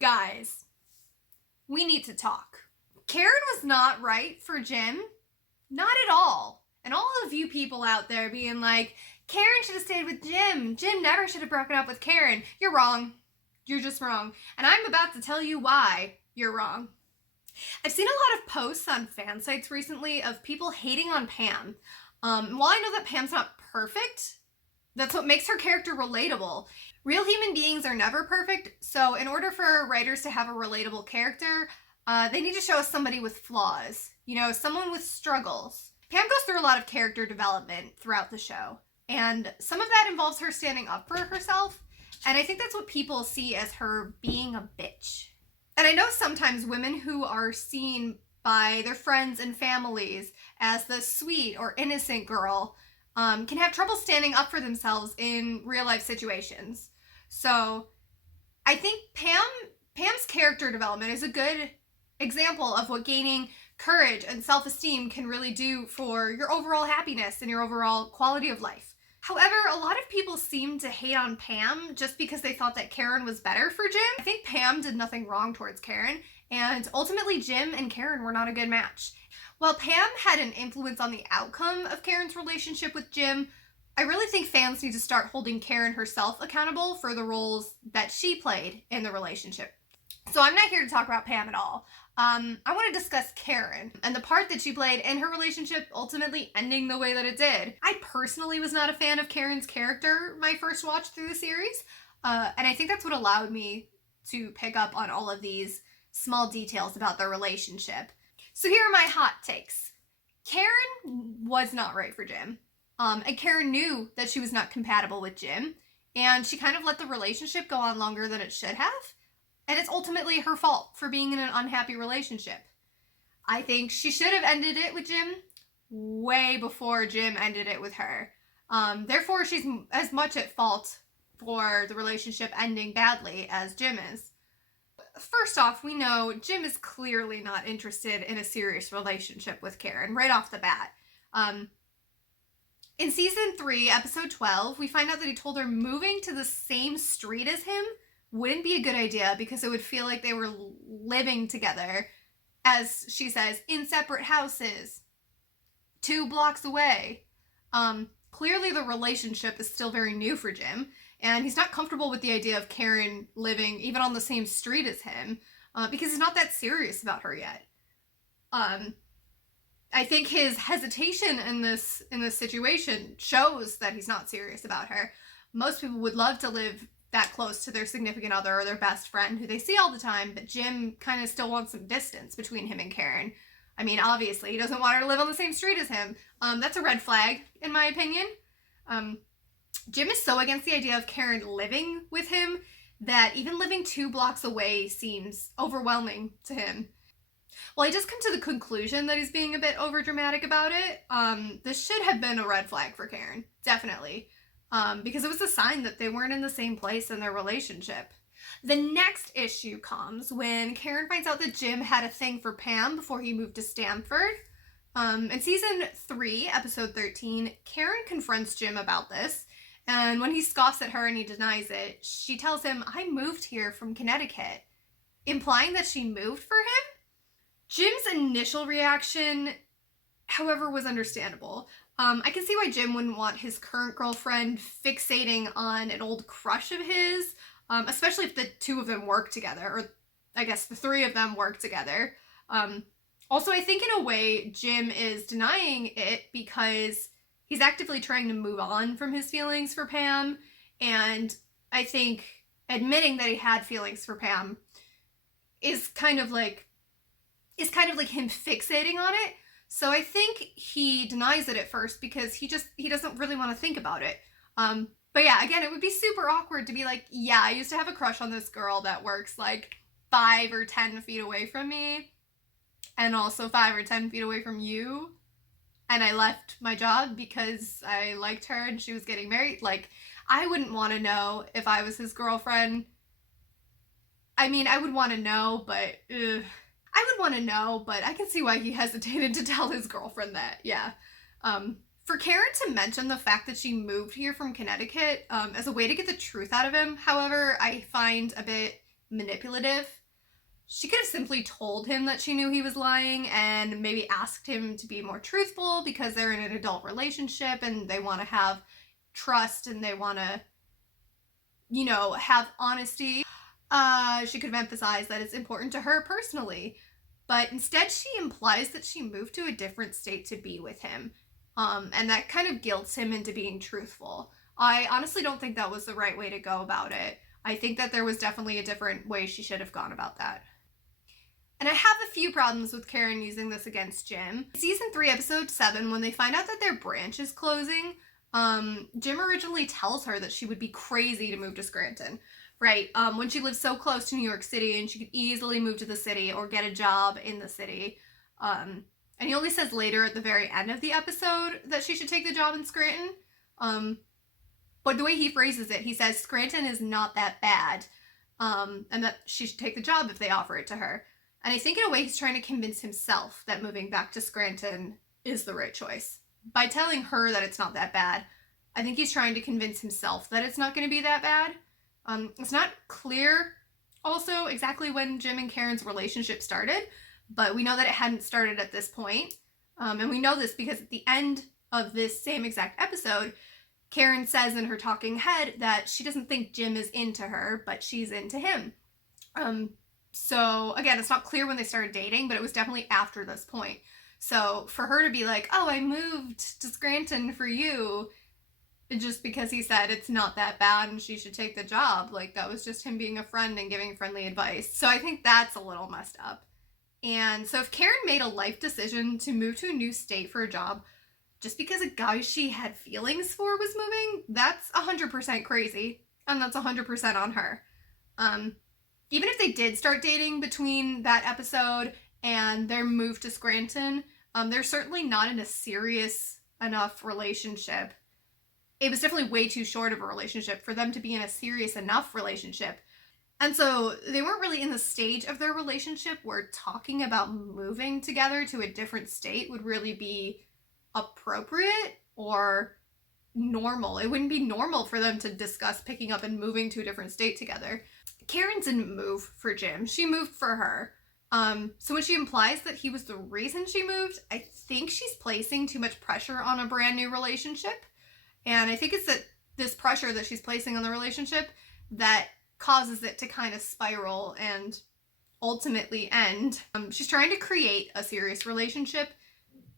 Guys, we need to talk. Karen was not right for Jim. Not at all. And all of you people out there being like, Karen should have stayed with Jim. Jim never should have broken up with Karen. You're wrong. You're just wrong. And I'm about to tell you why you're wrong. I've seen a lot of posts on fan sites recently of people hating on Pam. While I know that Pam's not perfect, that's what makes her character relatable. Real human beings are never perfect, so in order for writers to have a relatable character, they need to show us somebody with flaws. You know, someone with struggles. Pam goes through a lot of character development throughout the show, and some of that involves her standing up for herself, and I think that's what people see as her being a bitch. And I know sometimes women who are seen by their friends and families as the sweet or innocent girl can have trouble standing up for themselves in real life situations. So I think Pam's character development is a good example of what gaining courage and self-esteem can really do for your overall happiness and your overall quality of life. However, a lot of people seem to hate on Pam just because they thought that Karen was better for Jim. I think Pam did nothing wrong towards Karen, and ultimately Jim and Karen were not a good match. While Pam had an influence on the outcome of Karen's relationship with Jim, I really think fans need to start holding Karen herself accountable for the roles that she played in the relationship. So I'm not here to talk about Pam at all. I want to discuss Karen and the part that she played in her relationship ultimately ending the way that it did. I personally was not a fan of Karen's character my first watch through the series, and I think that's what allowed me to pick up on all of these small details about their relationship. So here are my hot takes. Karen was not right for Jim, and Karen knew that she was not compatible with Jim, and she kind of let the relationship go on longer than it should have. And it's ultimately her fault for being in an unhappy relationship. I think she should have ended it with Jim way before Jim ended it with her. Therefore, she's as much at fault for the relationship ending badly as Jim is. First off, we know Jim is clearly not interested in a serious relationship with Karen right off the bat. In season 3, episode 12, we find out that he told her moving to the same street as him wouldn't be a good idea because it would feel like they were living together, as she says, in separate houses, 2 blocks away. Clearly the relationship is still very new for Jim, and he's not comfortable with the idea of Karen living even on the same street as him, because he's not that serious about her yet. I think his hesitation in this situation shows that he's not serious about her. Most people would love to live that close to their significant other or their best friend who they see all the time, but Jim kind of still wants some distance between him and Karen. I mean, obviously, he doesn't want her to live on the same street as him. That's a red flag, in my opinion. Jim is so against the idea of Karen living with him that even living 2 blocks away seems overwhelming to him. Well, I just come to the conclusion that he's being a bit overdramatic about it. This should have been a red flag for Karen, definitely. Because it was a sign that they weren't in the same place in their relationship. The next issue comes when Karen finds out that Jim had a thing for Pam before he moved to Stamford. In season 3, episode 13, Karen confronts Jim about this, and when he scoffs at her and he denies it, she tells him, "I moved here from Connecticut," implying that she moved for him. Jim's initial reaction, however, was understandable. I can see why Jim wouldn't want his current girlfriend fixating on an old crush of his, especially if the 2 of them work together, or I guess the 3 of them work together. Also, I think in a way, Jim is denying it because he's actively trying to move on from his feelings for Pam, and I think admitting that he had feelings for Pam is kind of like him fixating on it. So I think he denies it at first because he doesn't really want to think about it. But yeah, again, it would be super awkward to be like, yeah, I used to have a crush on this girl that works like 5 or 10 feet away from me, and also 5 or 10 feet away from you, and I left my job because I liked her and she was getting married. Like, I wouldn't want to know if I was his girlfriend. I mean, I would want to know, but I can see why he hesitated to tell his girlfriend that, yeah. For Karen to mention the fact that she moved here from Connecticut as a way to get the truth out of him, however, I find a bit manipulative. She could have simply told him that she knew he was lying and maybe asked him to be more truthful because they're in an adult relationship and they want to have trust and they want to, have honesty. She could have emphasized that it's important to her personally. But instead, she implies that she moved to a different state to be with him. And that kind of guilts him into being truthful. I honestly don't think that was the right way to go about it. I think that there was definitely a different way she should have gone about that. And I have a few problems with Karen using this against Jim. Season 3, episode 7, when they find out that their branch is closing, Jim originally tells her that she would be crazy to move to Scranton, right? When she lives so close to New York City and she could easily move to the city or get a job in the city. And he only says later at the very end of the episode that she should take the job in Scranton. But the way he phrases it, he says Scranton is not that bad, and that she should take the job if they offer it to her. And I think in a way he's trying to convince himself that moving back to Scranton is the right choice. By telling her that it's not that bad, I think he's trying to convince himself that it's not going to be that bad. It's not clear also exactly when Jim and Karen's relationship started, but we know that it hadn't started at this point. And we know this because at the end of this same exact episode, Karen says in her talking head that she doesn't think Jim is into her, but she's into him. So again, it's not clear when they started dating, but it was definitely after this point. So for her to be like, oh, I moved to Scranton for you, just because he said it's not that bad and she should take the job, like that was just him being a friend and giving friendly advice. So I think that's a little messed up. And so if Karen made a life decision to move to a new state for a job, just because a guy she had feelings for was moving, that's 100% crazy. And that's 100% on her. Even if they did start dating between that episode and their move to Scranton, they're certainly not in a serious enough relationship. It was definitely way too short of a relationship for them to be in a serious enough relationship. And so they weren't really in the stage of their relationship where talking about moving together to a different state would really be appropriate or normal. It wouldn't be normal for them to discuss picking up and moving to a different state together. Karen didn't move for Jim. She moved for her. So when she implies that he was the reason she moved, I think she's placing too much pressure on a brand new relationship. And I think it's that this pressure that she's placing on the relationship that causes it to kind of spiral and ultimately end. She's trying to create a serious relationship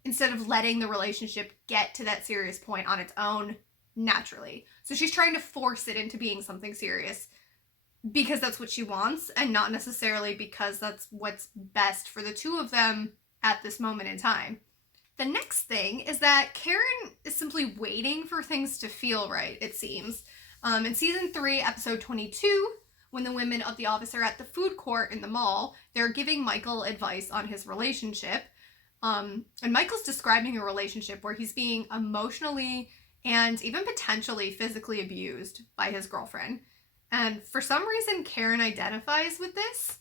instead of letting the relationship get to that serious point on its own naturally. So she's trying to force it into being something serious because that's what she wants and not necessarily because that's what's best for the two of them at this moment in time. The next thing is that Karen is simply waiting for things to feel right, it seems. In season 3, episode 22, when the women of the office are at the food court in the mall, they're giving Michael advice on his relationship. And Michael's describing a relationship where he's being emotionally and even potentially physically abused by his girlfriend. And for some reason, Karen identifies with this.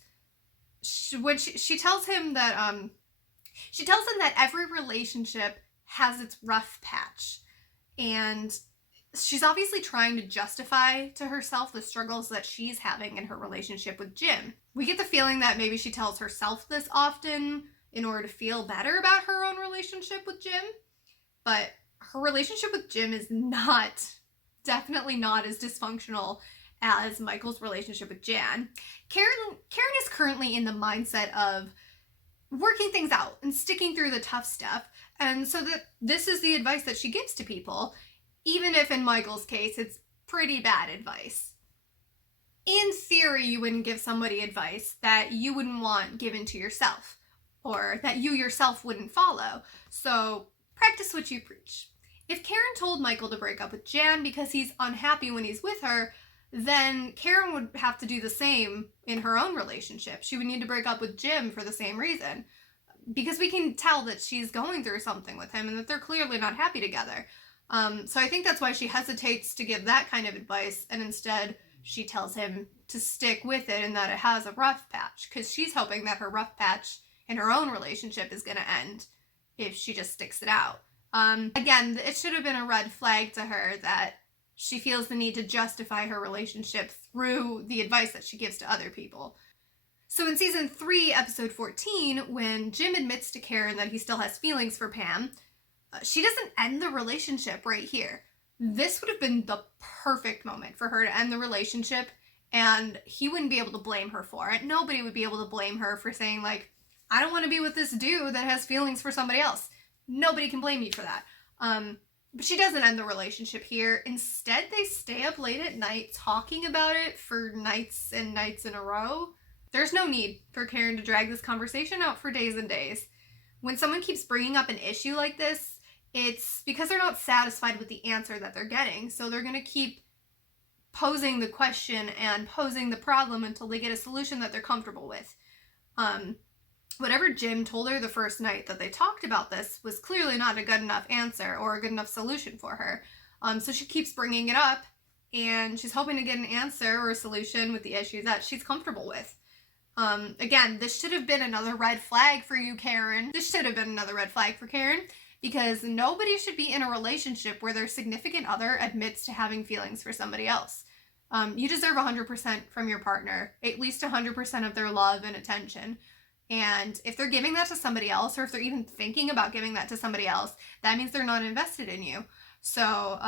She tells him that every relationship has its rough patch. And she's obviously trying to justify to herself the struggles that she's having in her relationship with Jim. We get the feeling that maybe she tells herself this often in order to feel better about her own relationship with Jim. But her relationship with Jim is definitely not as dysfunctional as Michael's relationship with Jan. Karen is currently in the mindset of working things out and sticking through the tough stuff. And so that this is the advice that she gives to people, even if in Michael's case, it's pretty bad advice. In theory, you wouldn't give somebody advice that you wouldn't want given to yourself or that you yourself wouldn't follow. So practice what you preach. If Karen told Michael to break up with Jan because he's unhappy when he's with her, then Karen would have to do the same in her own relationship. She would need to break up with Jim for the same reason. Because we can tell that she's going through something with him and that they're clearly not happy together. So I think that's why she hesitates to give that kind of advice, and instead she tells him to stick with it and that it has a rough patch, because she's hoping that her rough patch in her own relationship is going to end if she just sticks it out. Again, it should have been a red flag to her that she feels the need to justify her relationship through the advice that she gives to other people. So in season 3, episode 14, when Jim admits to Karen that he still has feelings for Pam, she doesn't end the relationship right here. This would have been the perfect moment for her to end the relationship, and he wouldn't be able to blame her for it. Nobody would be able to blame her for saying, like, I don't want to be with this dude that has feelings for somebody else. Nobody can blame you for that. But she doesn't end the relationship here. Instead, they stay up late at night talking about it for nights and nights in a row. There's no need for Karen to drag this conversation out for days and days. When someone keeps bringing up an issue like this, it's because they're not satisfied with the answer that they're getting. So they're going to keep posing the question and posing the problem until they get a solution that they're comfortable with. Whatever Jim told her the first night that they talked about this was clearly not a good enough answer or a good enough solution for her. So she keeps bringing it up, and she's hoping to get an answer or a solution with the issue that she's comfortable with. Again, this should have been another red flag for you, Karen. This should have been another red flag for Karen, because nobody should be in a relationship where their significant other admits to having feelings for somebody else. You deserve 100% from your partner, at least 100% of their love and attention. And if they're giving that to somebody else, or if they're even thinking about giving that to somebody else, that means they're not invested in you. So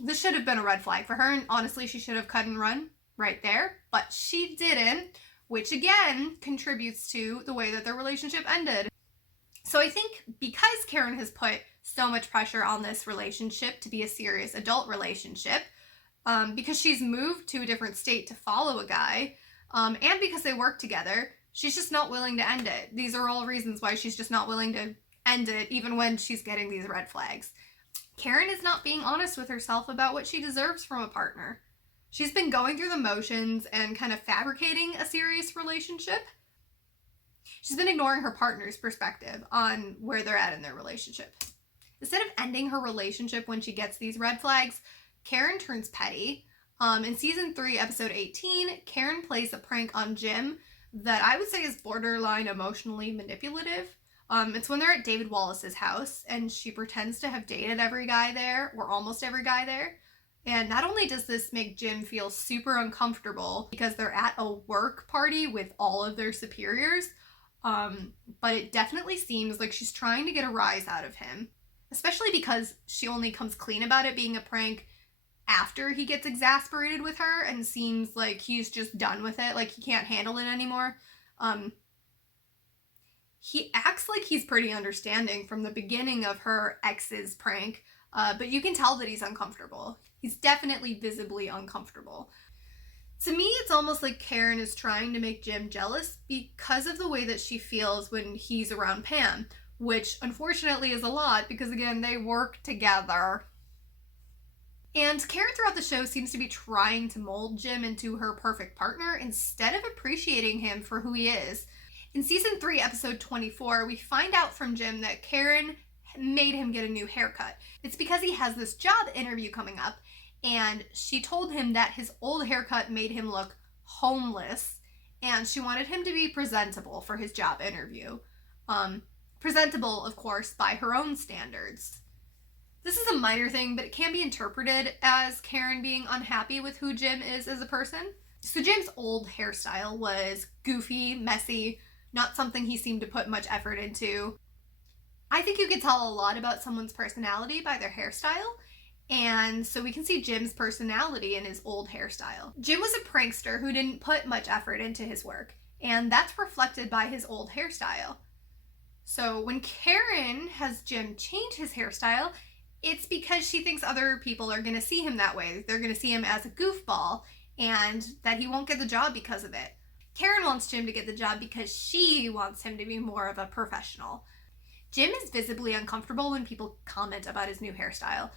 this should have been a red flag for her, and honestly, she should have cut and run right there, but she didn't, which again contributes to the way that their relationship ended. So I think because Karen has put so much pressure on this relationship to be a serious adult relationship, because she's moved to a different state to follow a guy, and because they work together, she's just not willing to end it. These are all reasons why she's just not willing to end it, even when she's getting these red flags. Karen is not being honest with herself about what she deserves from a partner. She's been going through the motions and kind of fabricating a serious relationship. She's been ignoring her partner's perspective on where they're at in their relationship. Instead of ending her relationship when she gets these red flags, Karen turns petty. In season 3, episode 18, Karen plays a prank on Jim that I would say is borderline emotionally manipulative. It's when they're at David Wallace's house, and she pretends to have dated every guy there, or almost every guy there. And not only does this make Jim feel super uncomfortable because they're at a work party with all of their superiors, but it definitely seems like she's trying to get a rise out of him, especially because she only comes clean about it being a prank after he gets exasperated with her and seems like he's just done with it, like he can't handle it anymore. He acts like he's pretty understanding from the beginning of her ex's prank, but you can tell that he's uncomfortable. He's definitely visibly uncomfortable. To me, it's almost like Karen is trying to make Jim jealous because of the way that she feels when he's around Pam, which unfortunately is a lot because, again, they work together. And Karen throughout the show seems to be trying to mold Jim into her perfect partner instead of appreciating him for who he is. In season 3, episode 24, we find out from Jim that Karen made him get a new haircut. It's because he has this job interview coming up, and she told him that his old haircut made him look homeless, and she wanted him to be presentable for his job interview. Presentable, of course, by her own standards. This is a minor thing, but it can be interpreted as Karen being unhappy with who Jim is as a person. So Jim's old hairstyle was goofy, messy, not something he seemed to put much effort into. I think you can tell a lot about someone's personality by their hairstyle, and so we can see Jim's personality in his old hairstyle. Jim was a prankster who didn't put much effort into his work, and that's reflected by his old hairstyle. So when Karen has Jim change his hairstyle, it's because she thinks other people are going to see him that way. They're going to see him as a goofball, and that he won't get the job because of it. Karen wants Jim to get the job because she wants him to be more of a professional. Jim is visibly uncomfortable when people comment about his new hairstyle,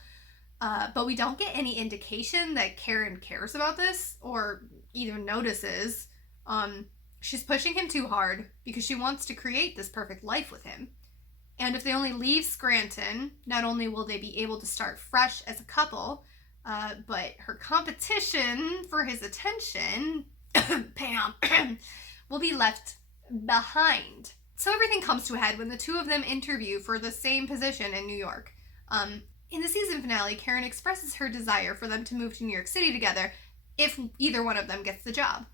but we don't get any indication that Karen cares about this or even notices. She's pushing him too hard because she wants to create this perfect life with him. And if they only leave Scranton, not only will they be able to start fresh as a couple, but her competition for his attention, Pam, will be left behind. So everything comes to a head when the two of them interview for the same position in New York. In the season finale, Karen expresses her desire for them to move to New York City together if either one of them gets the job.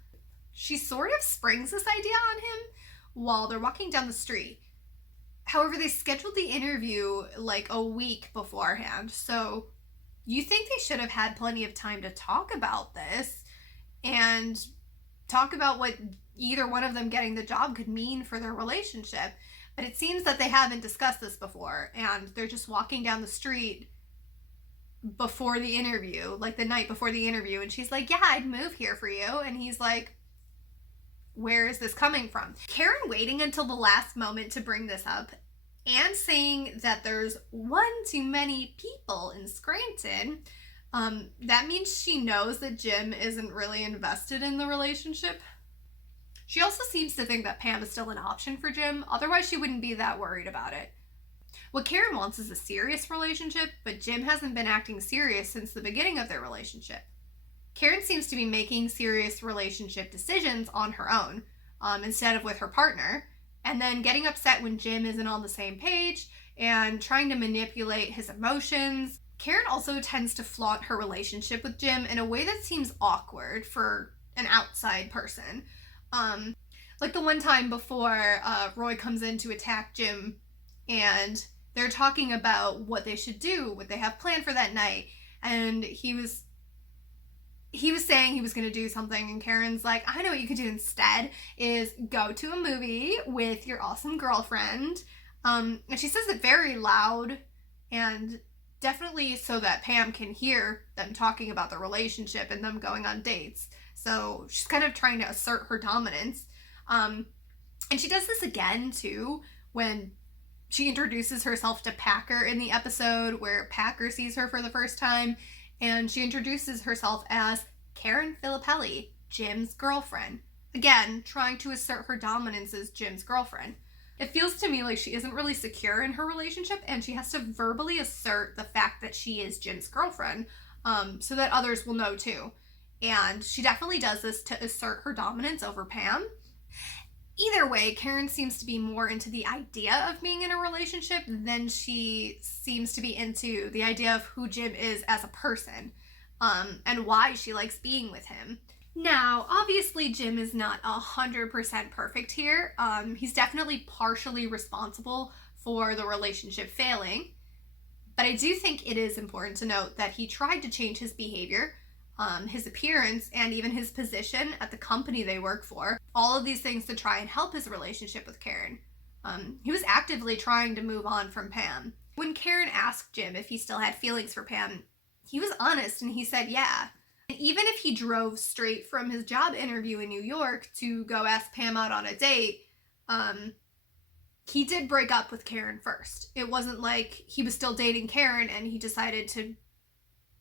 She sort of springs this idea on him while they're walking down the street. However, they scheduled the interview like a week beforehand, so you think they should have had plenty of time to talk about this and talk about what either one of them getting the job could mean for their relationship. But it seems that they haven't discussed this before, and they're just walking down the street before the interview, like the night before the interview, and she's like, yeah, I'd move here for you. And he's like, where is this coming from? Karen waiting until the last moment to bring this up and saying that there's one too many people in Scranton, that means she knows that Jim isn't really invested in the relationship. She also seems to think that Pam is still an option for Jim, otherwise she wouldn't be that worried about it. What Karen wants is a serious relationship, but Jim hasn't been acting serious since the beginning of their relationship. Karen seems to be making serious relationship decisions on her own, instead of with her partner, and then getting upset when Jim isn't on the same page and trying to manipulate his emotions. Karen also tends to flaunt her relationship with Jim in a way that seems awkward for an outside person. Like the one time before Roy comes in to attack Jim and they're talking about what they should do, what they have planned for that night, and he was saying he was going to do something, and Karen's like, I know what you could do instead is go to a movie with your awesome girlfriend. And she says it very loud and definitely so that Pam can hear them talking about the relationship and them going on dates. So she's kind of trying to assert her dominance. And she does this again too when she introduces herself to Packer in the episode where Packer sees her for the first time, and she introduces herself as Karen Filippelli, Jim's girlfriend. Again, trying to assert her dominance as Jim's girlfriend. It feels to me like she isn't really secure in her relationship, and she has to verbally assert the fact that she is Jim's girlfriend, so that others will know too. And she definitely does this to assert her dominance over Pam. Either way, Karen seems to be more into the idea of being in a relationship than she seems to be into the idea of who Jim is as a person, and why she likes being with him. Now, obviously, Jim is not 100% perfect here. He's definitely partially responsible for the relationship failing, but I do think it is important to note that he tried to change his behavior, his appearance, and even his position at the company they work for. All of these things to try and help his relationship with Karen. He was actively trying to move on from Pam. When Karen asked Jim if he still had feelings for Pam, he was honest and he said yeah. And even if he drove straight from his job interview in New York to go ask Pam out on a date, he did break up with Karen first. It wasn't like he was still dating Karen and he decided to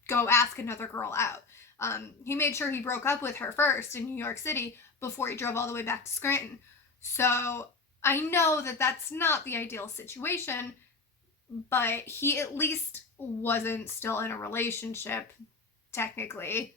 go ask another girl out. He made sure he broke up with her first in New York City before he drove all the way back to Scranton. So I know that that's not the ideal situation, but he at least wasn't still in a relationship, technically.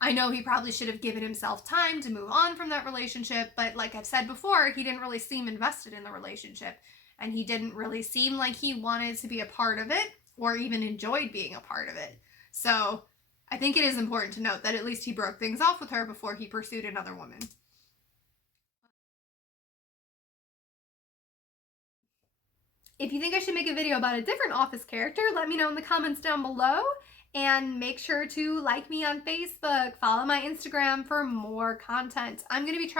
I know he probably should have given himself time to move on from that relationship, but like I've said before, he didn't really seem invested in the relationship, and he didn't really seem like he wanted to be a part of it or even enjoyed being a part of it. So I think it is important to note that at least he broke things off with her before he pursued another woman. If you think I should make a video about a different Office character, let me know in the comments down below. And make sure to like me on Facebook, follow my Instagram for more content. I'm going to be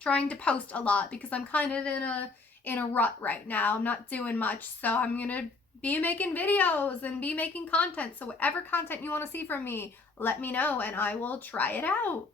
trying to post a lot because I'm kind of in a rut right now. I'm not doing much, so I'm going to be making videos and be making content. So whatever content you want to see from me, let me know and I will try it out.